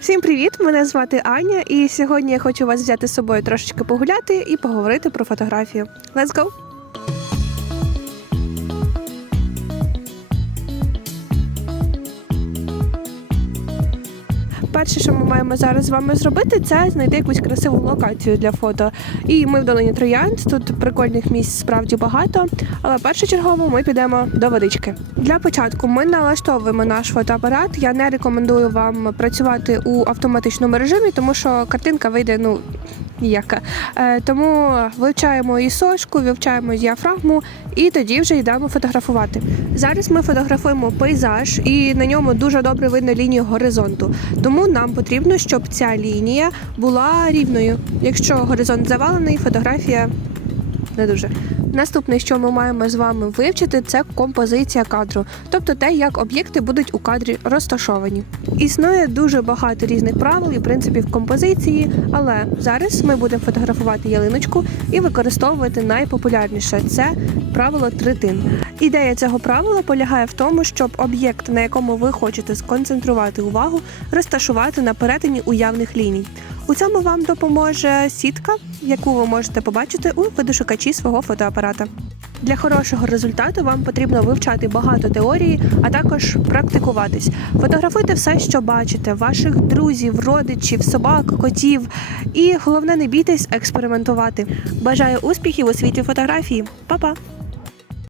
Всім привіт! Мене звати Аня, і сьогодні я хочу вас взяти з собою трошечки погуляти і поговорити про фотографію. Let's go! Перше, що ми маємо зараз з вами зробити, це знайти якусь красиву локацію для фото. І ми в долині Троянд. Тут прикольних місць справді багато. Але першочергово ми підемо до водички. Для початку ми налаштовуємо наш фотоапарат. Я не рекомендую вам працювати у автоматичному режимі, тому що картинка вийде ну ніяка. Е, тому вивчаємо і сошку, вивчаємо діафрагму, і тоді вже йдемо фотографувати. Зараз ми фотографуємо пейзаж, і на ньому дуже добре видно лінію горизонту. Тому нам потрібно, щоб ця лінія була рівною. Якщо горизонт завалений, фотографія не дуже. Наступне, що ми маємо з вами вивчити, це композиція кадру, тобто те, як об'єкти будуть у кадрі розташовані. Існує дуже багато різних правил і принципів композиції, але зараз ми будемо фотографувати ялиночку і використовувати найпопулярніше це правило третин. Ідея цього правила полягає в тому, щоб об'єкт, на якому ви хочете сконцентрувати увагу, розташувати на перетині уявних ліній. У цьому вам допоможе сітка, яку ви можете побачити у видошукачі свого фотоапарата. Для хорошого результату вам потрібно вивчати багато теорії, а також практикуватись. Фотографуйте все, що бачите, ваших друзів, родичів, собак, котів. І головне, не бійтесь експериментувати. Бажаю успіхів у світі фотографії. Па-па!